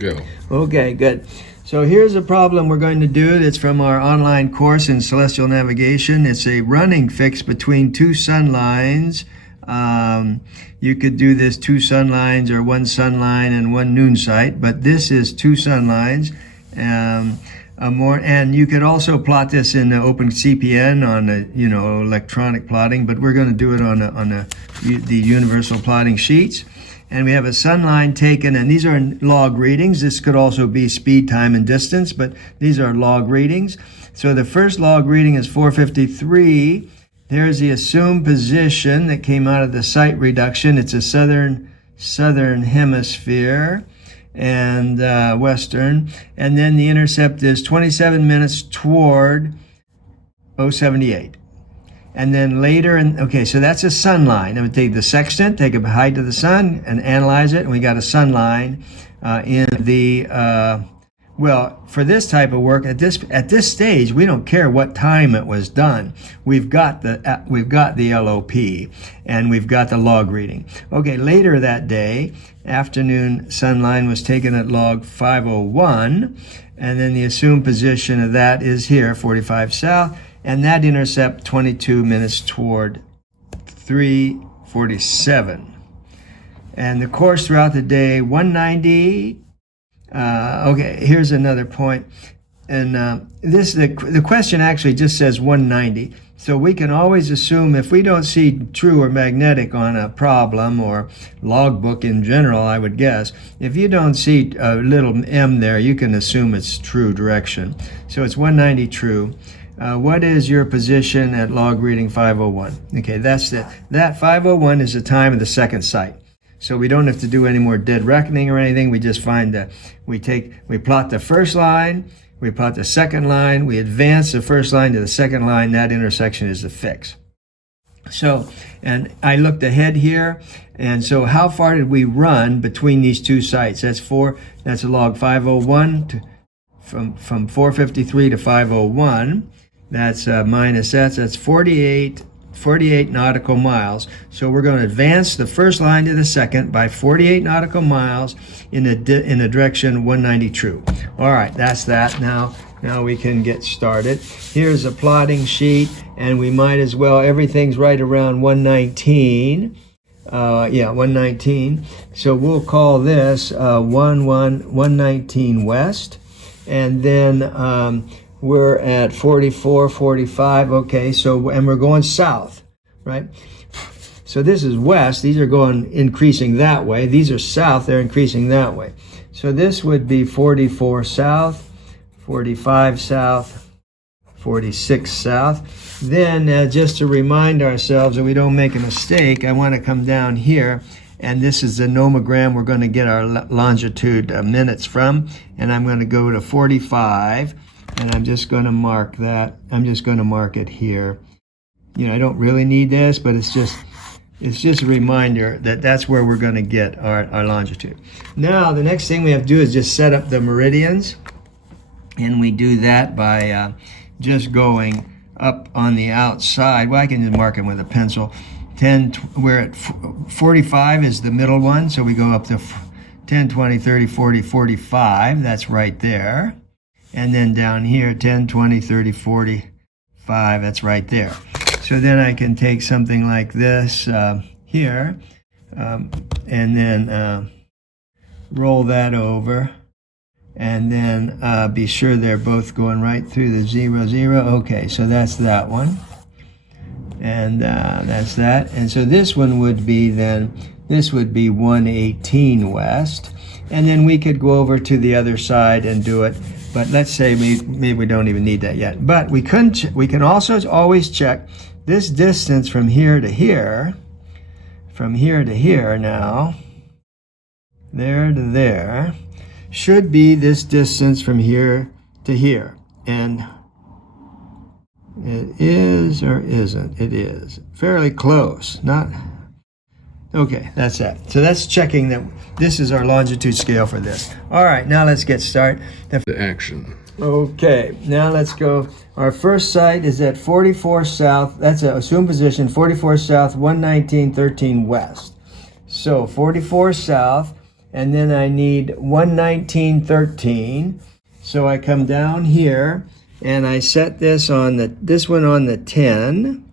Go. Okay, good. So here's a problem we're going to do that's from our online course in celestial navigation. It's a running fix between two sun lines. You could do this two sun lines or one sun line and one noon sight, but this is two sun lines. And you could also plot this in the OpenCPN on the electronic plotting, but we're going to do it on the universal plotting sheets. And we have a sun line taken, and these are log readings. This could also be speed, time, and distance, but these are log readings. So the first log reading is 453. There's the assumed position that came out of the site reduction. It's a southern hemisphere and western. And then the intercept is 27 minutes toward 078. And then later, okay, so that's a sun line. I would take the sextant, take a height of the sun, and analyze it, and we got a sun line in the, well, for this type of work, at this stage, we don't care what time it was done. We've got the LOP, and we've got the log reading. Okay, later that day, afternoon sun line was taken at log 501, and then the assumed position of that is here, 45 south, and that intercept 22 minutes toward 347. And the course throughout the day, 190. Okay, here's another point. And the question actually just says 190. So we can always assume if we don't see true or magnetic on a problem or logbook in general, I would guess, if you don't see a little m there, you can assume it's true direction. So it's 190 true. What is your position at log reading 501? Okay, that's it. That 501 is the time of the second sight. So we don't have to do any more dead reckoning or anything. We just find that we plot the first line, we plot the second line, we advance the first line to the second line. That intersection is the fix. So, and I looked ahead here, and so how far did we run between these two sites? That's a log 501 from 453 to 501. That's minus that's 48 nautical miles. So we're going to advance the first line to the second by 48 nautical miles in a direction 190 true. All right, that's that. Now we can get started. Here's a plotting sheet, and we might as well, everything's right around 119. 119. So we'll call this 119 west, and then we're at 44, 45. Okay, so, and we're going south, right? So this is west. These are going increasing that way. These are south. They're increasing that way. So this would be 44 south, 45 south, 46 south. Then just to remind ourselves that we don't make a mistake, I want to come down here, and this is the nomogram we're going to get our longitude minutes from, and I'm going to go to 45. And I'm just going to mark that. I'm just going to mark it here. I don't really need this, but it's just a reminder that that's where we're going to get our longitude. Now, the next thing we have to do is just set up the meridians. And we do that by just going up on the outside. Well, I can just mark them with a pencil. We're at 45 is the middle one. So we go up to 10, 20, 30, 40, 45. That's right there. And then down here, 10, 20, 30, 45, that's right there. So then I can take something like this here, and then roll that over, and then be sure they're both going right through the 0, 0. Okay, so that's that one. And that's that. And so this one would be then, this would be 118 west. And then we could go over to the other side and do it. But let's say maybe we don't even need that yet. But we can also always check this distance from here to here now, there to there, should be this distance from here to here. And it is or isn't? It is. Fairly close. Not. Okay, that's that. So that's checking that this is our longitude scale for this. All right, now let's get started. The action. Okay, now let's go. Our first site is at 44 south. That's an assumed position, 44 south, 119, 13 west. So 44 south, and then I need 119.13. So I come down here and I set this one on the 10.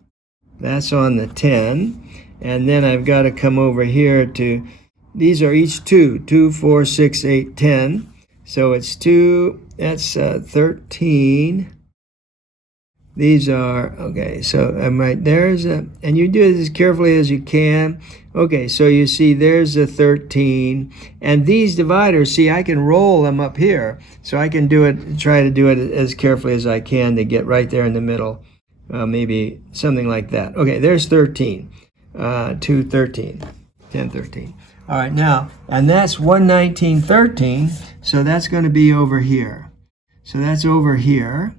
That's on the 10. And then I've got to come over here to, these are each 2, 4, 6, 8, 10. So it's 2, that's 13. These are, okay, so I'm right, and you do this as carefully as you can. Okay, so you see there's a 13. And these dividers, see, I can roll them up here. So I can try to do it as carefully as I can to get right there in the middle. Maybe something like that. Okay, there's 13. 2, 13. 10, 13. All right, now, and that's 119.13. So that's going to be over here. So that's over here.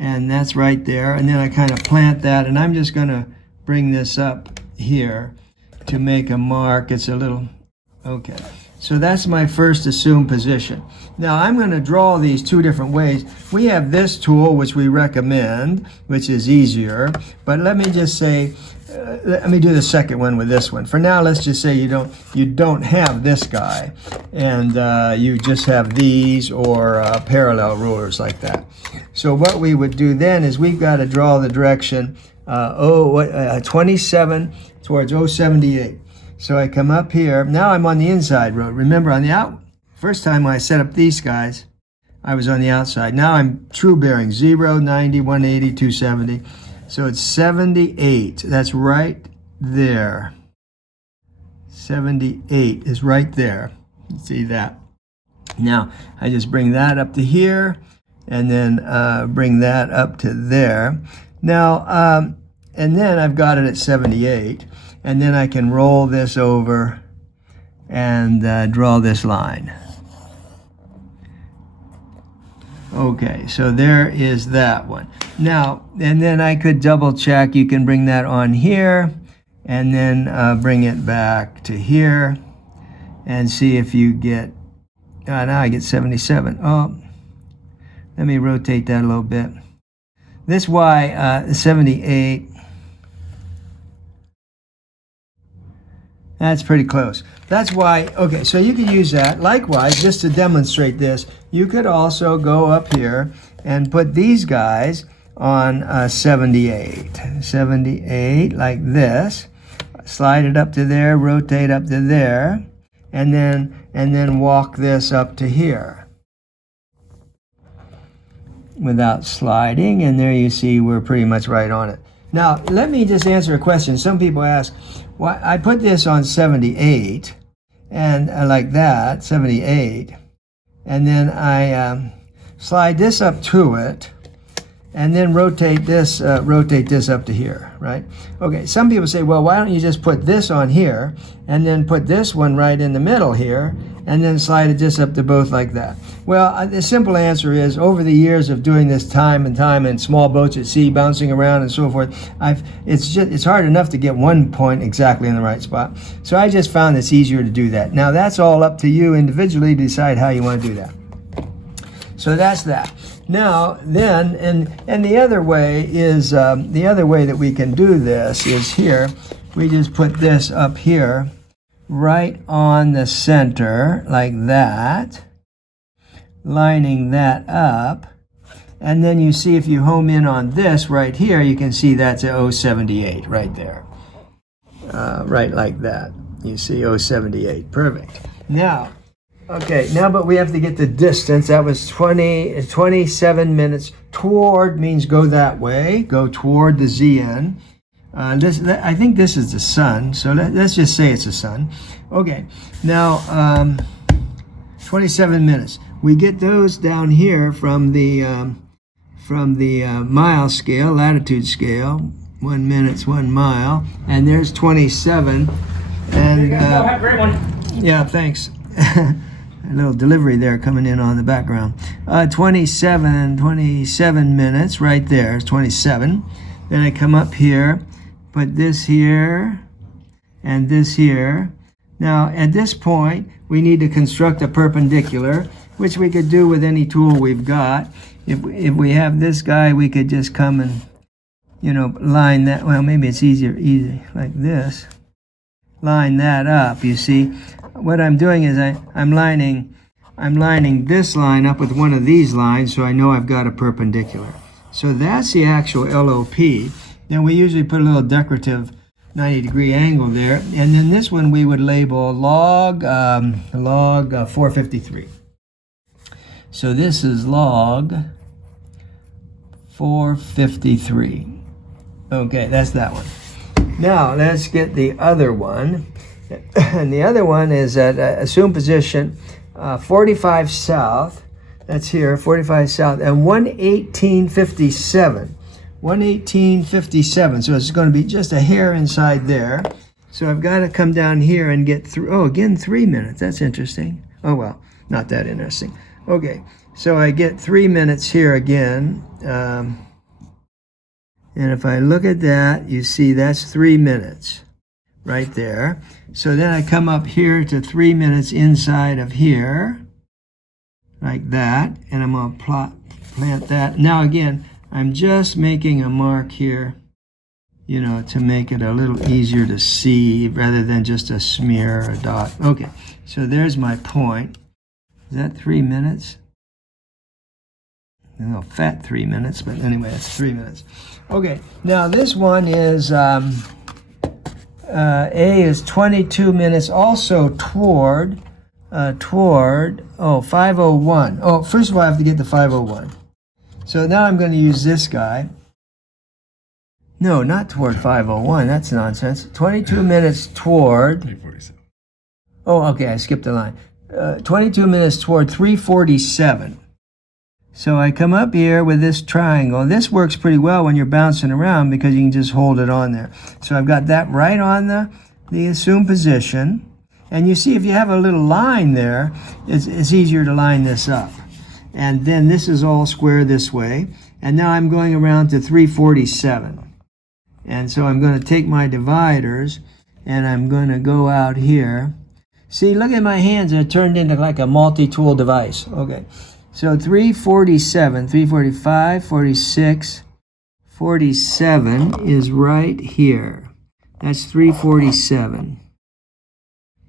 And that's right there. And then I kind of plant that, and I'm just going to bring this up here to make a mark. It's a little, okay. So that's my first assumed position. Now I'm going to draw these two different ways. We have this tool, which we recommend, which is easier. But let me just say, let me do the second one with this one. For now, let's just say you don't have this guy, and you just have these or parallel rulers like that. So what we would do then is we've got to draw the direction 27 towards 078. So I come up here. Now I'm on the inside road. Remember, on the first time when I set up these guys, I was on the outside. Now I'm true bearing 0, 90, 180, 270. So it's 78. That's right there. 78 is right there. See that? Now I just bring that up to here, and then bring that up to there. Now, and then I've got it at 78, and then I can roll this over and draw this line. Okay, so there is that one. Now, and then I could double check. You can bring that on here, and then bring it back to here, and see if you get, now I get 77. Oh, let me rotate that a little bit. This Y, 78, that's pretty close. That's why, okay, so you can use that. Likewise, just to demonstrate this, you could also go up here and put these guys on 78. 78, like this. Slide it up to there, rotate up to there, and then walk this up to here without sliding, and there you see we're pretty much right on it. Now, let me just answer a question. Some people ask, why I put this on 78, and like that, 78, and then I slide this up to it, and then rotate this up to here, right? Okay, some people say, well, why don't you just put this on here, and then put this one right in the middle here, and then slide it just up to both like that? Well, the simple answer is, over the years of doing this time and time in small boats at sea, bouncing around and so forth, it's hard enough to get one point exactly in the right spot. So I just found it's easier to do that. Now that's all up to you individually to decide how you want to do that. So that's that. Now then, and the other way is, the other way that we can do this is here. We just put this up here, right on the center, like that, lining that up, and then you see if you home in on this right here, you can see that's a 078 right there, right like that. You see 078, perfect. Now, okay, now but we have to get the distance. That was 27 minutes. Toward means go that way, go toward the ZN. I think this is the sun, so let's just say it's the sun. Okay, now 27 minutes. We get those down here from the mile scale, latitude scale. 1 minute's 1 mile, and there's 27. And great one. Yeah, thanks. A little delivery there coming in on the background. 27 minutes right there. It's 27. Then I come up here, put this here, and this here. Now, at this point, we need to construct a perpendicular, which we could do with any tool we've got. If we have this guy, we could just come and, line that. Well, maybe it's easy like this. Line that up, you see. what I'm doing is I'm lining this line up with one of these lines, so I know I've got a perpendicular. So that's the actual LOP. Then we usually put a little decorative 90-degree angle there, and then this one we would label log 453. So this is log 453. Okay, that's that one. Now let's get the other one. And the other one is at assumed position 45 south. That's here, 45 south, and 118.57. 118.57. So it's going to be just a hair inside there. So I've got to come down here and get through. Oh, again, 3 minutes. That's interesting. Oh, well, not that interesting. Okay, so I get 3 minutes here again. And if I look at that, you see that's 3 minutes right there. So then I come up here to 3 minutes inside of here, like that, and I'm going to plant that. Now again, I'm just making a mark here, you know, to make it a little easier to see rather than just a smear or a dot. Okay, so there's my point. Is that 3 minutes? No, fat 3 minutes, but anyway, that's 3 minutes. Okay, now this one is, A is 22 minutes, also toward 501. Oh, first of all, I have to get the 501. So now I'm going to use this guy. No, not toward 501. That's nonsense. 22 minutes toward. 347. Oh, okay, I skipped a line. 22 minutes toward 347. So I come up here with this triangle. This works pretty well when you're bouncing around because you can just hold it on there. So I've got that right on the assumed position. And you see if you have a little line there, it's easier to line this up. And then this is all square this way. And now I'm going around to 347. And so I'm going to take my dividers and I'm going to go out here. See, look at my hands. They're turned into like a multi-tool device. Okay. So 347, 345, 46, 47 is right here. That's 347.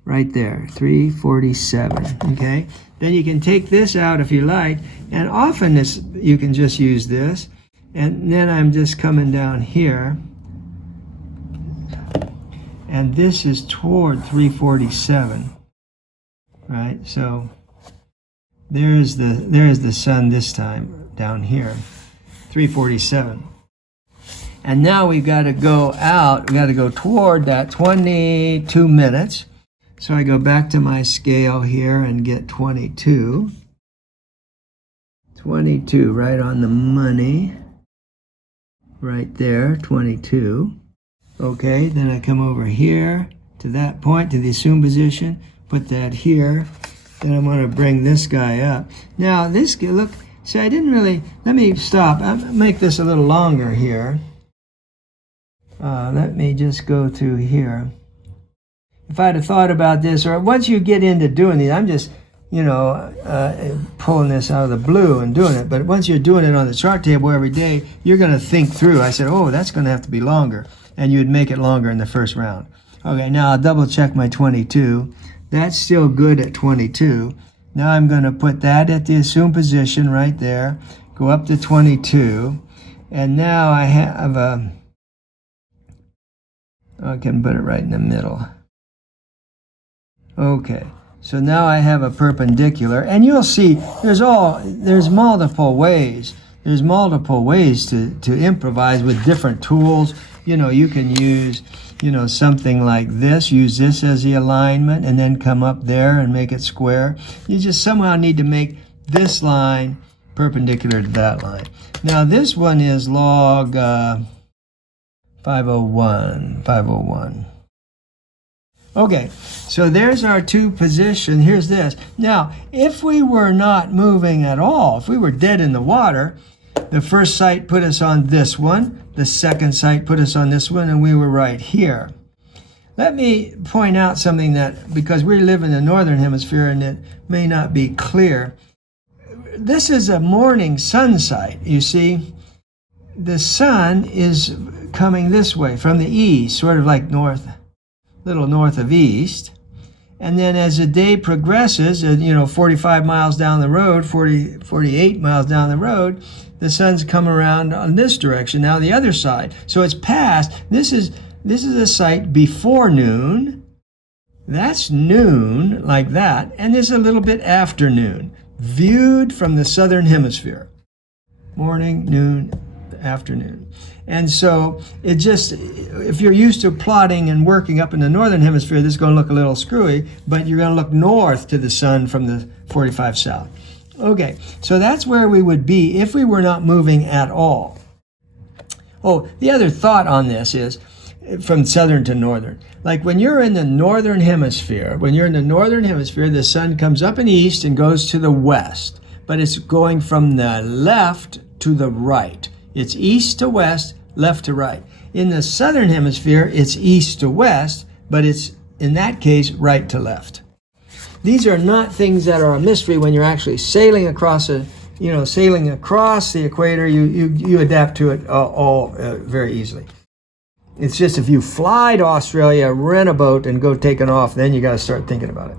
Right there, 347, okay? Then you can take this out if you like, and often you can just use this. And then I'm just coming down here. And this is toward 347, right? So there's the sun this time down here, 347. And now we've got to go out, we've got to go toward that 22 minutes. So I go back to my scale here and get 22. 22, right on the money. Right there, 22. Okay, then I come over here to that point, to the assumed position, put that here. Then I'm going to bring this guy up. Now, this, look, see, I didn't really, let me stop. I'll make this a little longer here. Let me just go through here. If I'd have thought about this, or once you get into doing these, I'm just, pulling this out of the blue and doing it. But once you're doing it on the chart table every day, you're going to think through. I said, oh, that's going to have to be longer. And you'd make it longer in the first round. Okay, now I'll double check my 22. That's still good at 22. Now I'm going to put that at the assumed position right there. Go up to 22. And now I have I can put it right in the middle. Okay, so now I have a perpendicular, and you'll see there's multiple ways. There's multiple ways to improvise with different tools. You can use, something like this. Use this as the alignment, and then come up there and make it square. You just somehow need to make this line perpendicular to that line. Now this one is log 501. Okay, so there's our two position. Here's this. Now, if we were not moving at all, if we were dead in the water, the first sight put us on this one, the second sight put us on this one, and we were right here. Let me point out something that, because we live in the northern hemisphere and it may not be clear, this is a morning sun sight, you see. The sun is coming this way from the east, sort of like little north of east, And then as the day progresses, 45 miles down the road, 48 miles down the road, the sun's come around on this direction, now the other side. So it's past. This is a site before noon. That's noon, like that. And this is a little bit after noon, viewed from the southern hemisphere. Morning, noon, afternoon. And so it just, if you're used to plotting and working up in the northern hemisphere, this is going to look a little screwy, but you're going to look north to the sun from the 45 south. Okay, so that's where we would be if we were not moving at all. Oh, the other thought on this is from southern to northern. Like when you're in the northern hemisphere, the sun comes up in the east and goes to the west, but it's going from the left to the right. It's east to west, left to right. In the southern hemisphere, it's east to west, but it's, in that case, right to left. These are not things that are a mystery when you're actually sailing across the equator. You adapt to it all very easily. It's just if you fly to Australia, rent a boat, and go taking off, then you got to start thinking about it.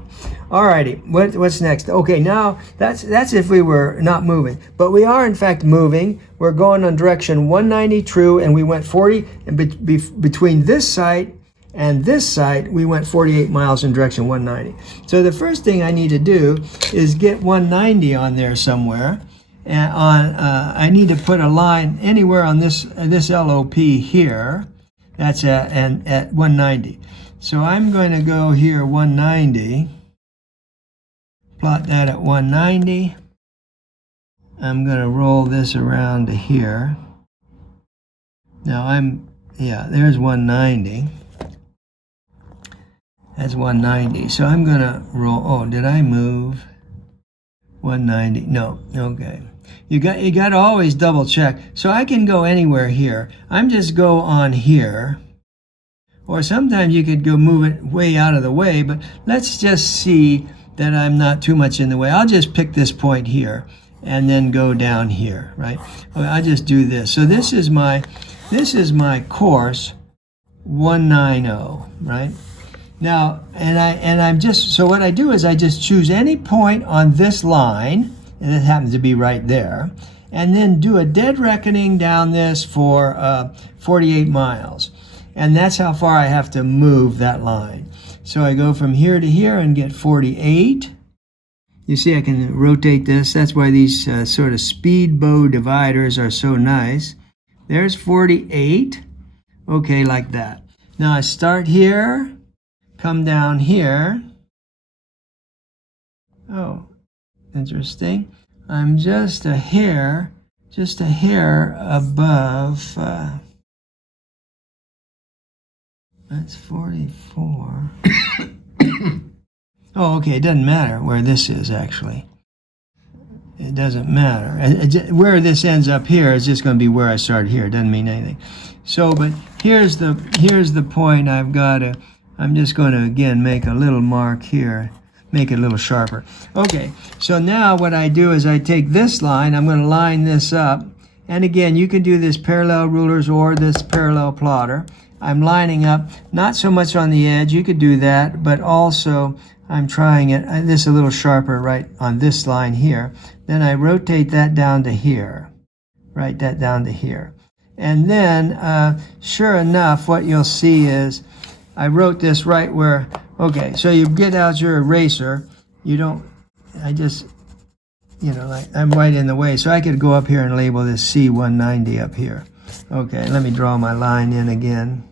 Alrighty, what's next? Okay, now that's if we were not moving, but we are in fact moving. We're going on direction 190 true, and we went 40, and between this site and this site, we went 48 miles in direction 190. So the first thing I need to do is get 190 on there somewhere, and I need to put a line anywhere on this LOP here. That's at 190. So I'm going to go here 190. Plot that at 190. I'm going to roll this around to here. Now there's 190. That's 190. So I'm going to roll, oh, did I move 190? No, okay. You got to always double check. So I can go anywhere here. I'm just go on here. Or sometimes you could go move it way out of the way, but let's just see that I'm not too much in the way. I'll just pick this point here and then go down here, right? I'll just do this. So this is my course 190, right? Now, so what I do is I just choose any point on this line, and it happens to be right there, and then do a dead reckoning down this for 48 miles. And that's how far I have to move that line. So I go from here to here and get 48. You see I can rotate this. That's why these sort of speedboat dividers are so nice. There's 48. Okay, like that. Now I start here, come down here. Oh, interesting. I'm just a hair above, that's 44. Oh, okay, it doesn't matter where this is, actually. It doesn't matter. Where this ends up here is just going to be where I start here. It doesn't mean anything. So, but here's the point I've got to, I'm just going to, again, make a little mark here, make it a little sharper. Okay, so now what I do is I take this line, I'm going to line this up, and again, you can do this parallel rulers or this parallel plotter. I'm lining up, not so much on the edge, you could do that, but also I'm trying it, this a little sharper right on this line here. Then I rotate that down to here, write that down to here. And then, sure enough, what you'll see is, I wrote this right where, okay, so you get out your eraser, I'm right in the way, so I could go up here and label this C190 up here. Okay, let me draw my line in again.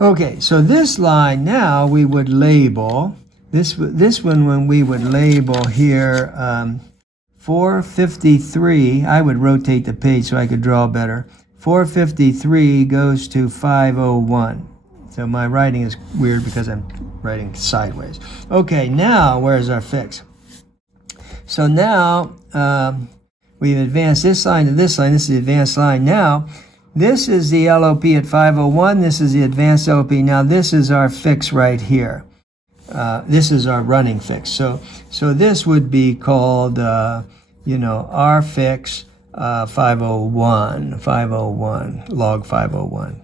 Okay, so this line now we would label, this one when we would label here 453, I would rotate the page so I could draw better. 453 goes to 501. So my writing is weird because I'm writing sideways. Okay, now where's our fix? So now we've advanced this line to this line. This is the advanced line. Now, this is the LOP at 501. This is the advanced LOP. Now, this is our fix right here. This is our running fix. So this would be called, our fix 501, log 501,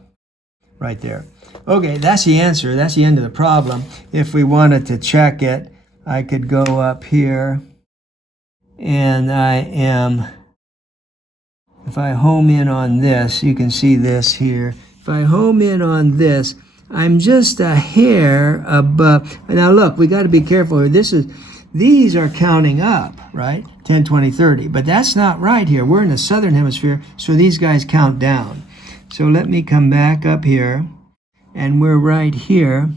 right there. Okay, that's the answer. That's the end of the problem. If we wanted to check it, I could go up here, and if I home in on this, you can see this here. If I home in on this, I'm just a hair above. Now look, we got to be careful here. These are counting up, right? 10, 20, 30. But that's not right here. We're in the southern hemisphere, so these guys count down. So let me come back up here, and we're right here.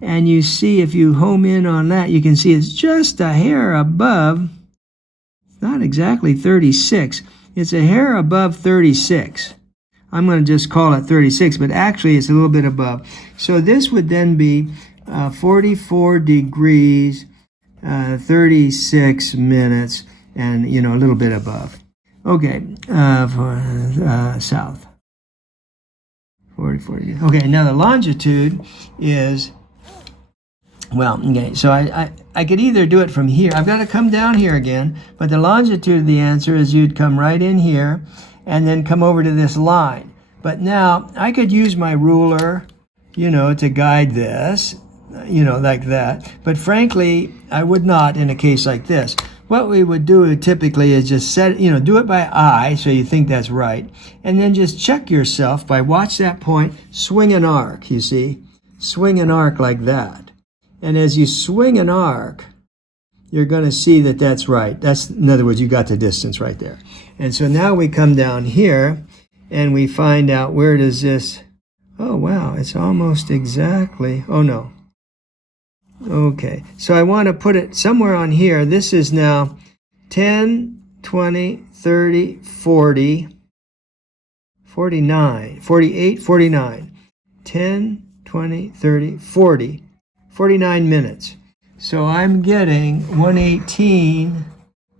And you see, if you home in on that, you can see it's just a hair above. It's not exactly 36. It's a hair above 36. I'm going to just call it 36, but actually it's a little bit above. So this would then be 44 degrees, 36 minutes, and, you know, a little bit above. Okay, for south. 40. Okay, now the longitude is, well, okay, so I could either do it from here. I've got to come down here again, but the longitude of the answer is you'd come right in here and then come over to this line. But now I could use my ruler, you know, to guide this, you know, like that. But frankly, I would not in a case like this. What we would do typically is just set, you know, do it by eye, so you think that's right, and then just check yourself by watch that point, swing an arc, you see, swing an arc like that. And as you swing an arc, you're going to see that that's right. That's, in other words, you got the distance right there. And so now we come down here and we find out where does this, oh wow, it's almost exactly, oh no. Okay, so I want to put it somewhere on here. This is now 10, 20, 30, 40, 49, 48, 49, 10, 20, 30, 40, 49 minutes. So I'm getting 118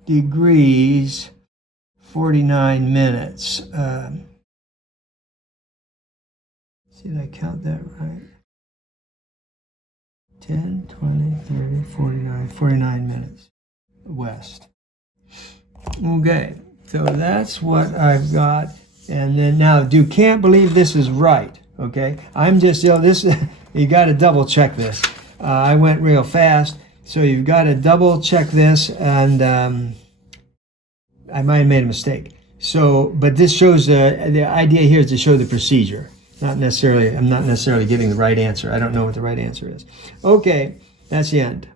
degrees, 49 minutes. Did I count that right? 10, 20, 30, 49, 49 minutes west. Okay, so that's what I've got. And then now, can't believe this is right, okay? I'm just, you know, this, you got to double check this. I went real fast, so you've got to double check this, and I might have made a mistake. So, but this shows, the idea here is to show the procedure. I'm not necessarily giving the right answer. I don't know what the right answer is. Okay, that's the end.